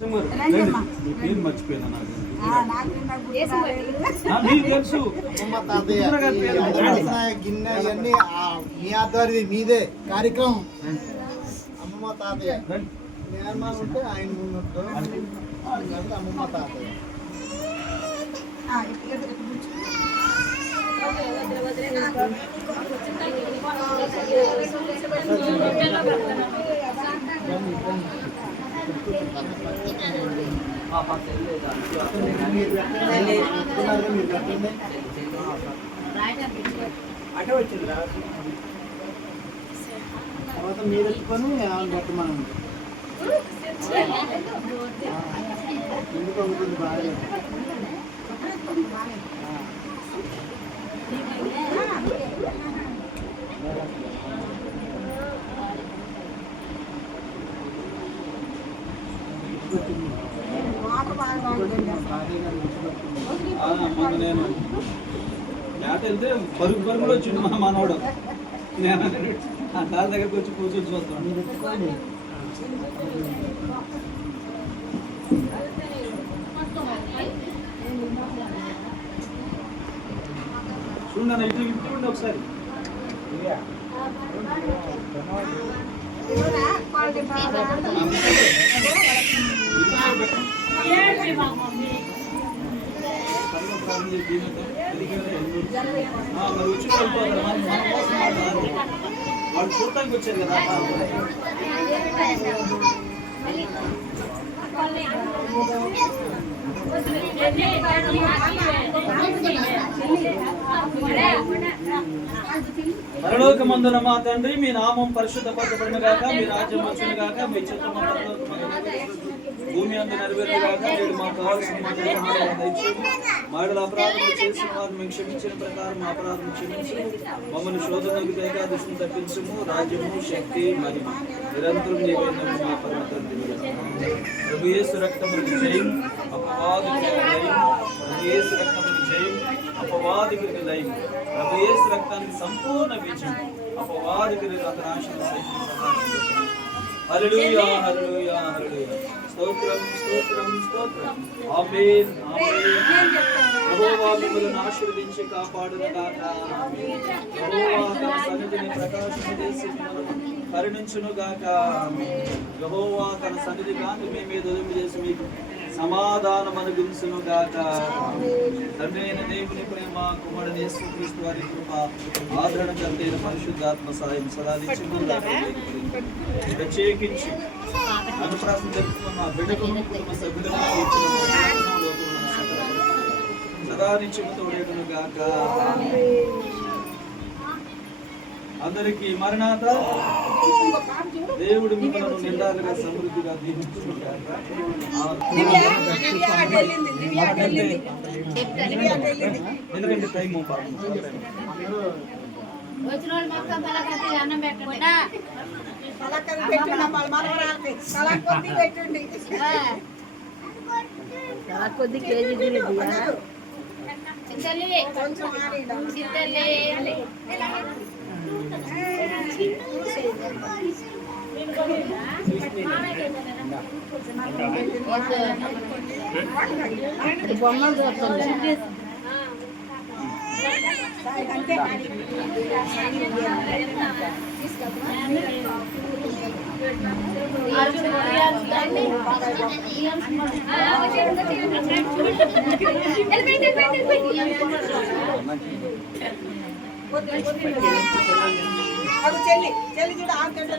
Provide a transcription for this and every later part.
పేరు మర్చిపోయినా మీకు తెలుసు గిన్నె ఇవన్నీ మీ ఆధ్వర్యం మీదే కార్యక్రమం. అమ్మమ్మ తాతయ్య నిర్మాణం ఉంటే ఆయన ముందు అమ్మమ్మ తాతయ్య అటే వచ్చింది తర్వాత మీరు ఎత్తుకొని పెట్టమని ఎందుకు అవుతుంది బాగా నేను లేట వెళ్తే పరుగు పరుగులో వచ్చింది మా మనవాడు. నేను ఆ కాళ్ళ దగ్గరికి వచ్చి కూర్చొని చూస్తాను. చూడండి ఇటు ఇటు ఒకసారి వాళ్ళు చూడటానికి వచ్చారు కదా. పరలోకమందున మా తండ్రి, మీ నామం పరిశుద్ధపరచబడిన గాక, మీ రాజ్యం వచ్చును గాక, మీ చిత్తము భూమి అందు నెరవేరును గాక. నేడు మాకు కావాల్సిన మాటల అపరాధం చేసిన వారు మేము క్షమించిన ప్రకారం మా అపరాధం క్షమించు, మమ్మల్ని శోధనకు తేగా దుష్టుని తప్పించుము. రాజ్యము శక్తి మహిమ నిరంతరం నీవైనవి మా పరమ తండ్రి. ప్రభు యేసు రక్తములకు జయం, అపవాదికి లయం. ప్రభు యేసు రక్తములకు జయం, అపవాదికి లయం. ప్రభు యేసు రక్తానికి సంపూర్ణ విజయం, అపవాదికి రతనాశనం సహించు. హల్లెలూయా హల్లెలూయా హల్లెలూయా. స్తోత్రం స్తోత్రం స్తోత్రం. ఆమేన్ ఆమేన్. యెహోవా మిమ్మల్ని ఆశీర్వదించి కాపాడును గాక. యెహోవా తన సన్నిధిని ప్రకాశింపజేసి కరుణించును గాక. యెహోవా తన సన్నిధి కాంతి మీ మీద ఉదయింపజేసి మీకు సమాధానం అనుగ్రహించును గాక. తండ్రి అయిన దేవుని ప్రేమ, కుమారుడైన యేసుక్రీస్తు వారి కృప, ఆదరణ కలిగిన పరిశుద్ధాత్మ సహాయం సదా ప్రత్యేకించి అనుప్రాసం జరుపుకున్న బిడ్డకును కుటుంబ సభ్యులను సదా నిత్యముతోడేడును గాక. అందరికీ మరణాత. దేవుడు మిమ్మల్ని నిండాలుగా సమృద్ధిగా దీవించును గాక. ఎందుకంటే టైం కొద్ది కేజీ బొమ్మలు చూస్తుంది. చెల్లి చెల్లి చూడ 6 గంటల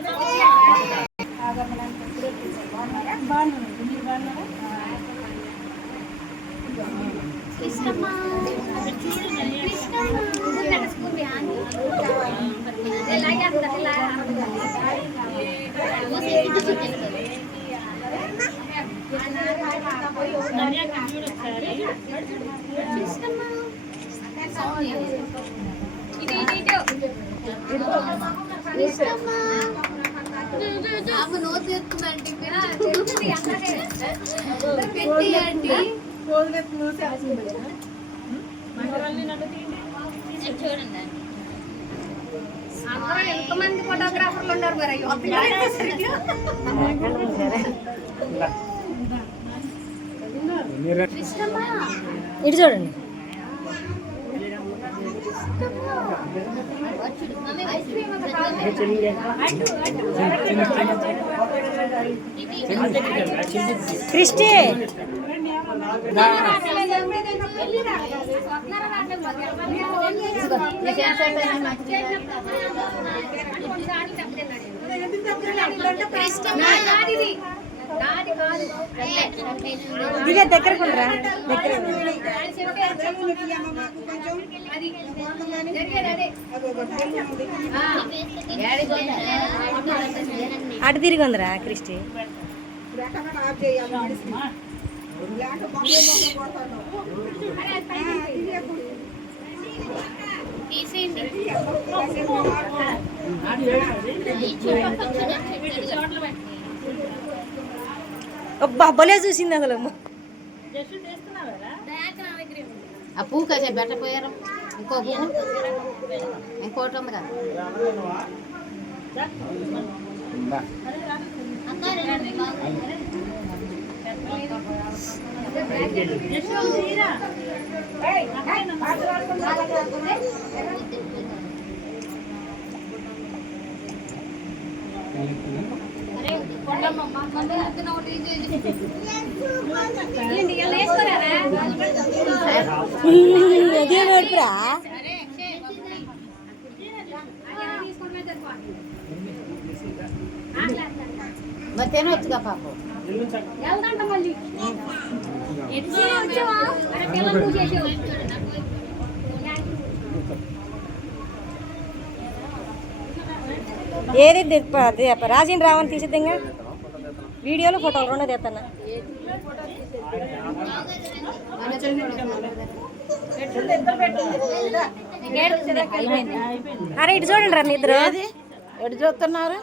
చూడండి అందరూ ఎంతమంది ఫోటోగ్రాఫర్లు ఉన్నారు మరి ఇటు చూడండి. క్రిస్టి దిగా దగ్గరకుండరా దగ్గర అటు తిరిగి ఉందిరా క్రిస్టి. అబ్బా భలే చూసింది అసలు. ఆ పువ్వు కాసే పెట్టపోయారు. ఇంకో పువ్వు ఇంకోటి ఉంది కదా. అదే నడుపురా. మరి తినవచ్చుగా పాపం. ఏది రాజీని రావని తీసిద్దాం. వీడియోలో ఫోటోలు రెండో తెస్తాను. అరే ఇటు చూడండి రా నిద్ర. ఎటు చూస్తున్నారు?